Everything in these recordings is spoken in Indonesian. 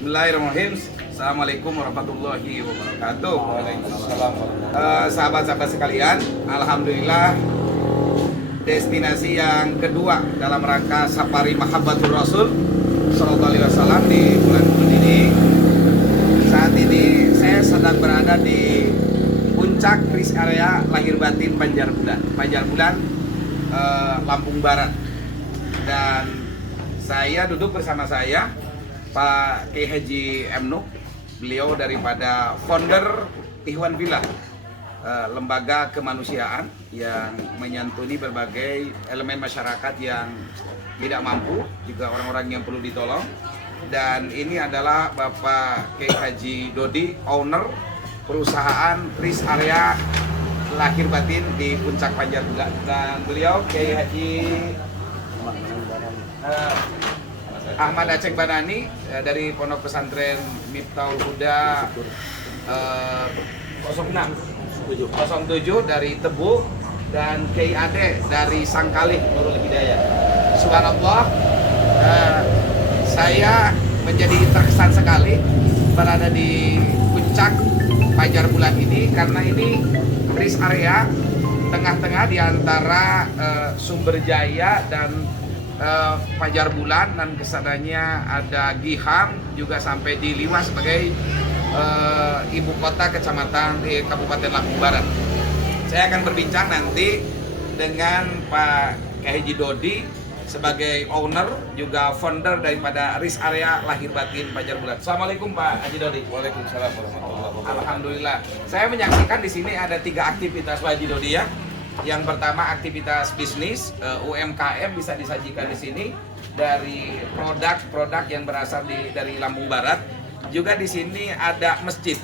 Bismillahirrahmanirrahim. Assalamualaikum warahmatullahi wabarakatuh. Waalaikumsalam. Sahabat-sahabat sekalian, alhamdulillah destinasi yang kedua dalam rangka Safari Mahabbatur Rasul Sallallahu Alaihi Wasallam di bulan ini. Saat ini saya sedang berada di puncak rest area lahir batin Panjarbulan, Lampung Barat. Dan saya duduk bersama saya Pak Kiai Haji M. Nuh, beliau daripada founder Ikhwan Fillah, lembaga kemanusiaan yang menyantuni berbagai elemen masyarakat yang tidak mampu, juga orang-orang yang perlu ditolong. Dan ini adalah Bapak Kiai Haji Dodi, owner perusahaan rest area lahir batin di puncak Panjarbulan. Dan beliau Kiai Haji Ahmad Aceh Banani dari Pondok Pesantren Miftahul Huda 07 dari Tebu, dan Kiai Ade dari Sangkalih Nurul Hidayah. Subhanallah, saya menjadi terkesan sekali berada di puncak Panjarbulan ini karena ini rest area tengah-tengah di antara Sumberjaya dan Panjarbulan, dan kesananya ada Gihang, juga sampai di Liwa sebagai ibu kota kecamatan di Kabupaten Lampung Barat. Saya akan berbincang nanti dengan Pak Kiai Haji Dodi sebagai owner juga founder daripada rest area lahir batin Panjarbulan. Assalamualaikum Pak Haji Dodi. Waalaikumsalam warahmatullahi wabarakatuh. Alhamdulillah. Saya menyaksikan di sini ada 3 aktivitas Pak Haji Dodi ya. Yang pertama aktivitas bisnis, UMKM bisa disajikan di sini dari produk-produk yang berasal dari Lampung Barat. Juga di sini ada masjid,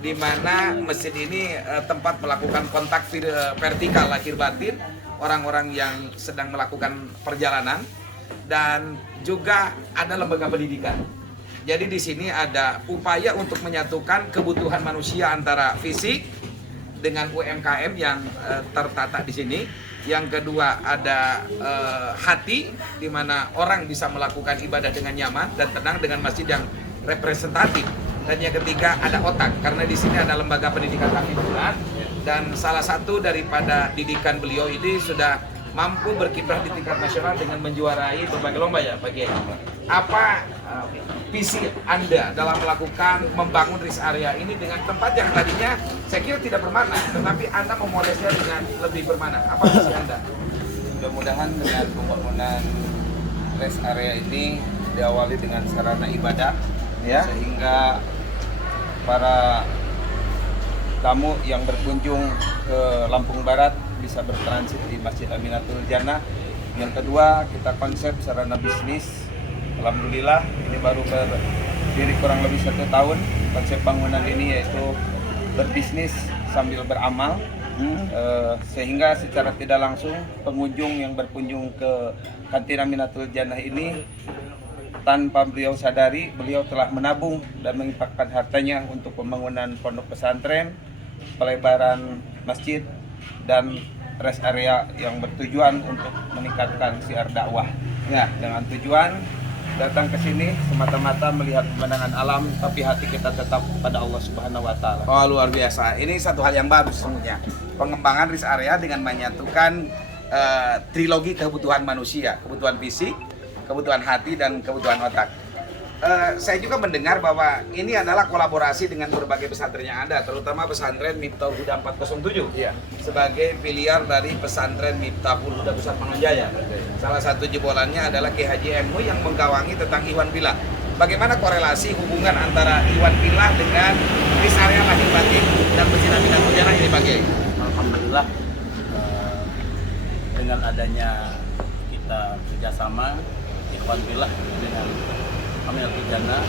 di mana masjid ini tempat melakukan kontak vertikal lahir batin orang-orang yang sedang melakukan perjalanan, dan juga ada lembaga pendidikan. Jadi di sini ada upaya untuk menyatukan kebutuhan manusia antara fisik dengan UMKM yang tertata di sini. Yang kedua ada hati, di mana orang bisa melakukan ibadah dengan nyaman dan tenang dengan masjid yang representatif. Dan yang ketiga ada otak, karena di sini ada lembaga pendidikan Hafidzulan, dan salah satu daripada didikan beliau ini sudah mampu berkiprah di tingkat nasional dengan menjuarai berbagai lomba ya Pak Kiai. Apa visi Anda dalam melakukan membangun rest area ini dengan tempat yang tadinya saya kira tidak bermakna, tetapi Anda memodesnya dengan lebih bermakna? Apa visi Anda? Mudah-mudahan dengan pembangunan rest area ini diawali dengan sarana ibadah, Ya. sehingga para tamu yang berkunjung ke Lampung Barat bisa bertransit di Masjid Aminatul Jannah. Yang kedua, kita konsep sarana bisnis. Alhamdulillah ini baru berdiri kurang lebih 1 tahun. Konsep bangunan ini yaitu berbisnis sambil beramal. Sehingga secara tidak langsung pengunjung yang berkunjung ke kantin Aminatul Jannah ini, tanpa beliau sadari, beliau telah menabung dan menginfakkan hartanya untuk pembangunan pondok pesantren, pelebaran masjid, dan rest area yang bertujuan untuk meningkatkan siar dakwah. Ya, dengan tujuan datang ke sini semata-mata melihat pemandangan alam, tapi hati kita tetap pada Allah Subhanahu wa taala. Oh, luar biasa. Ini satu hal yang baru sesungguhnya. Pengembangan rest area dengan menyatukan trilogi kebutuhan manusia, kebutuhan fisik, kebutuhan hati, dan kebutuhan otak. Saya juga mendengar bahwa ini adalah kolaborasi dengan berbagai pesantren yang ada, terutama pesantren Miftahul Huda 407 Iya. sebagai filial dari pesantren Miftahul Huda Pusat Mangunjaya. Salah satu jebolannya adalah Kiai Haji M. Nuh yang menggawangi tentang Ikhwan Fillah. Bagaimana korelasi hubungan antara Ikhwan Fillah dengan rest area lahir batin dan Masjid Aminatul Jannah ini Pak Kiai? Alhamdulillah, dengan adanya kita kerjasama Ikhwan Fillah dengan Aminatul Jannah,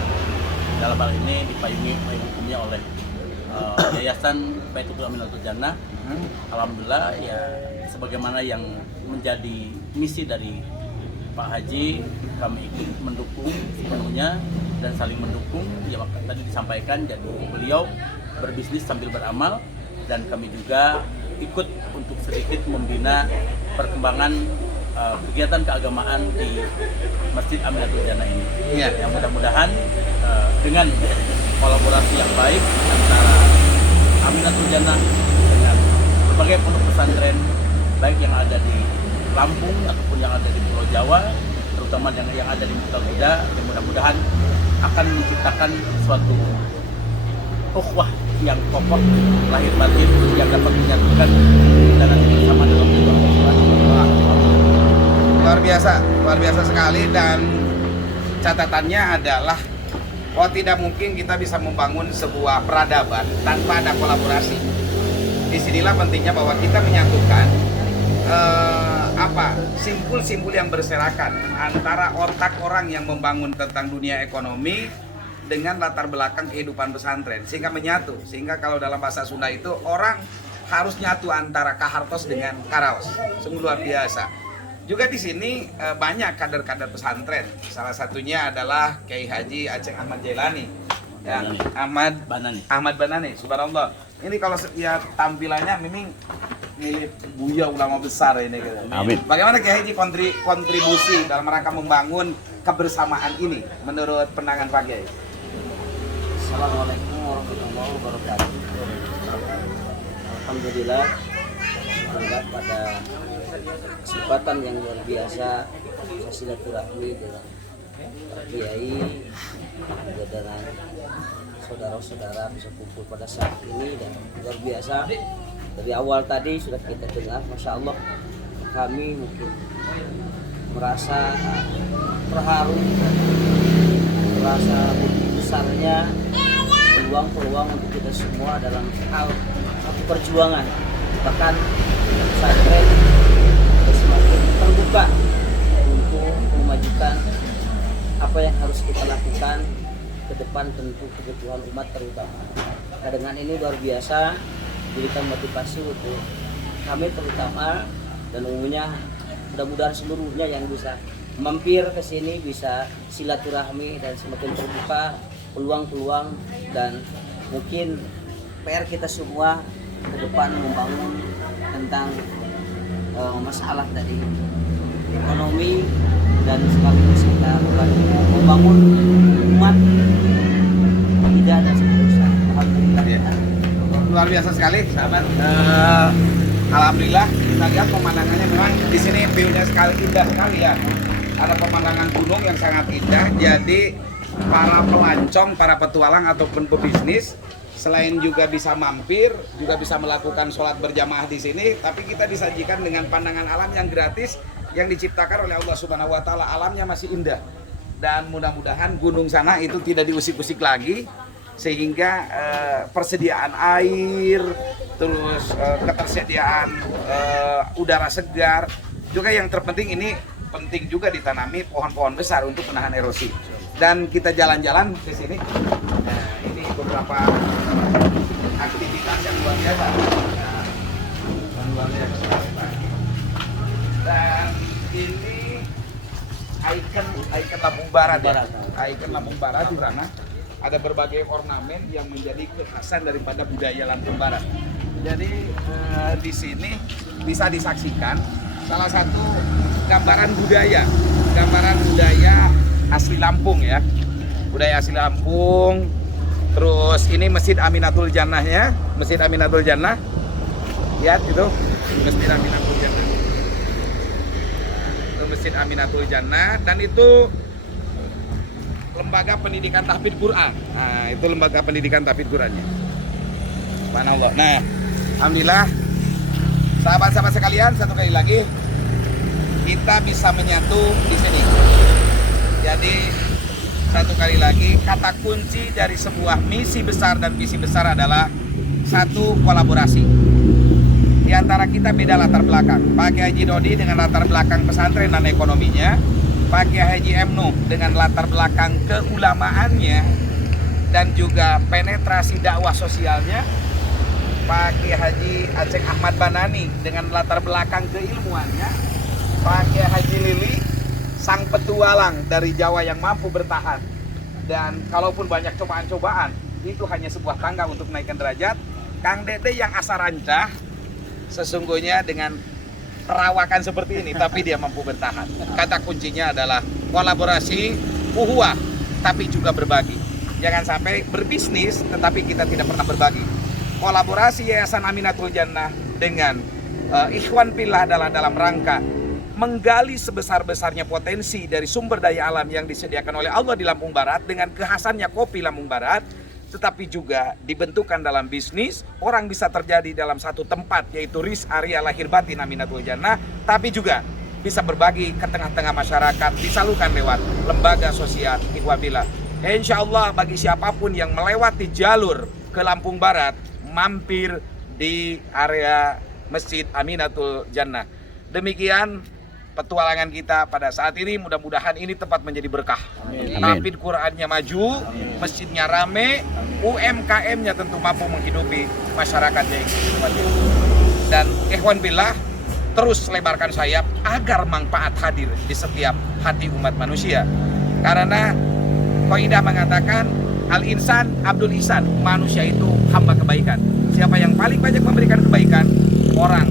dalam hal ini dipayungi hukumnya oleh Yayasan Baitul Aminatul Jannah. Alhamdulillah ya, sebagaimana yang menjadi misi dari Pak Haji, kami ikut mendukung sepenuhnya dan saling mendukung. Ya, tadi disampaikan, jadi beliau berbisnis sambil beramal, dan kami juga ikut untuk sedikit membina perkembangan kegiatan keagamaan di Masjid Aminatul Jannah ini. Iya. Yang mudah-mudahan dengan kolaborasi yang baik antara Aminatul Jannah dengan berbagai pondok pesantren baik yang ada di Lampung ataupun yang ada di Pulau Jawa, terutama yang ada di Muda, yang mudah-mudahan akan menciptakan suatu ukhuwah yang kokoh lahir batin yang dapat menyatukan kita nanti bersama dalam Allah. Luar biasa sekali, dan catatannya adalah tidak mungkin kita bisa membangun sebuah peradaban tanpa ada kolaborasi. Disinilah pentingnya bahwa kita menyatukan simpul-simpul yang berserakan antara otak orang yang membangun tentang dunia ekonomi dengan latar belakang kehidupan pesantren, sehingga menyatu. Sehingga kalau dalam bahasa Sunda itu orang harus nyatu antara kahartos dengan karaos. Sungguh luar biasa. Juga di sini banyak kader-kader pesantren. Salah satunya adalah Kiai Haji Aceh Ahmad Jailani. Ya, Ahmad Banani. Subhanallah. Ini kalau setiap tampilannya memang milik Buya ulama besar ini. Amin. Bagaimana Kiai Haji kontribusi dalam rangka membangun kebersamaan ini menurut pandangan Pak Kiai? Assalamualaikum warahmatullahi wabarakatuh. Alhamdulillah, anggap pada kesempatan yang luar biasa saya silaturahmi dengan Pak Kiai juga dengan saudara-saudara bisa kumpul pada saat ini, dan luar biasa dari awal tadi sudah kita dengar, Masya Allah, kami mungkin merasa terharu, merasa begitu besarnya peluang-peluang untuk kita semua dalam hal satu perjuangan. Bahkan pesantren semakin terbuka untuk memajukan apa yang harus kita lakukan ke depan, tentu kebutuhan umat terutama. Nah, dengan ini luar biasa berikan motivasi untuk kami terutama dan umumnya, mudah-mudahan seluruhnya yang bisa mampir ke sini bisa silaturahmi dan semakin terbuka peluang-peluang, dan mungkin PR kita semua ke depan membangun tentang masalah dari ekonomi, dan sekaligus kita membangun umat tidak ada seterusnya. Alhamdulillah. Luar biasa sekali, sahabat. Alhamdulillah, kita lihat pemandangannya memang di sini view-nya indah sekali ya. Ada pemandangan gunung yang sangat indah. Jadi para pelancong, para petualang ataupun pebisnis selain juga bisa mampir, juga bisa melakukan sholat berjamaah di sini, tapi kita disajikan dengan pandangan alam yang gratis yang diciptakan oleh Allah Subhanahu wa taala. Alamnya masih indah. Dan mudah-mudahan gunung sana itu tidak diusik-usik lagi, sehingga persediaan air, terus ketersediaan udara segar, juga yang terpenting ini penting juga ditanami pohon-pohon besar untuk menahan erosi. Dan kita jalan-jalan ke sini. Nah, ini beberapa aktivitas yang luar biasa. Nah, luar biasa. Dan ini ikon Lampung Barat ya. Ikon Lampung Barat di sana ada berbagai ornamen yang menjadi kekhasan daripada budaya Lampung Barat. Jadi di sini bisa disaksikan salah satu gambaran budaya asli Lampung ya, budaya asli Lampung. Terus ini Masjid Aminatul Jannahnya, Masjid Aminatul Jannah, lihat itu Masjid Aminatul Jannah, itu Masjid Aminatul Jannah, dan itu lembaga pendidikan tahfidz Quran. Nah, itu lembaga pendidikan tahfidz Qurannya. Subhanallah. Nah, alhamdulillah, sahabat-sahabat sekalian, satu kali lagi kita bisa menyatu di sini. Jadi satu kali lagi, kata kunci dari sebuah misi besar dan visi besar adalah satu, kolaborasi. Di antara kita beda latar belakang. Pak Kiai Haji Dodi dengan latar belakang pesantren dan ekonominya, Pak Kiai Haji Emnu dengan latar belakang keulamaannya dan juga penetrasi dakwah sosialnya, Pak Kiai Haji Aceh Ahmad Banani dengan latar belakang keilmuannya, Pak Kiai Haji Lili sang petualang dari Jawa yang mampu bertahan, dan kalaupun banyak cobaan-cobaan itu hanya sebuah tangga untuk menaikkan derajat. Kang Dede yang asa rancah, sesungguhnya dengan perawakan seperti ini tapi dia mampu bertahan. Kata kuncinya adalah kolaborasi, uhuwah, tapi juga berbagi. Jangan sampai berbisnis tetapi kita tidak pernah berbagi. Kolaborasi Yayasan Aminatul Jannah dengan Ikhwan Fillah adalah dalam rangka menggali sebesar-besarnya potensi dari sumber daya alam yang disediakan oleh Allah di Lampung Barat dengan kekhasannya kopi Lampung Barat, tetapi juga dibentukkan dalam bisnis, orang bisa terjadi dalam satu tempat yaitu RIS area lahir batin Aminatul Jannah, tapi juga bisa berbagi ke tengah-tengah masyarakat, disalurkan lewat lembaga sosial Ikhwan Fillah. Insya Allah bagi siapapun yang melewati jalur ke Lampung Barat, mampir di area Masjid Aminatul Jannah. Demikian petualangan kita pada saat ini, mudah-mudahan ini tempat menjadi berkah. Rapid Qurannya maju, masjidnya rame, UMKM-nya tentu mampu menghidupi masyarakatnya. Dan Ikhwan Fillah terus lebarkan sayap agar manfaat hadir di setiap hati umat manusia. Karena kaidah mengatakan al-insan abdul ihsan, manusia itu hamba kebaikan. Siapa yang paling banyak memberikan kebaikan, orang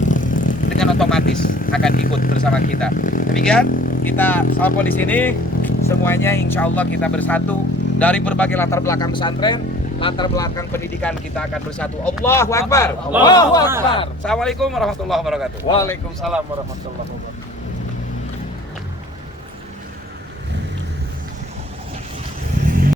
dengan otomatis akan ikut bersama kita. Demikian kita salpon di sini, semuanya insya Allah kita bersatu dari berbagai latar belakang pesantren, latar belakang pendidikan, kita akan bersatu. Allahu Akbar. Allahu Akbar. Assalamualaikum warahmatullahi wabarakatuh. Waalaikumsalam warahmatullahi wabarakatuh.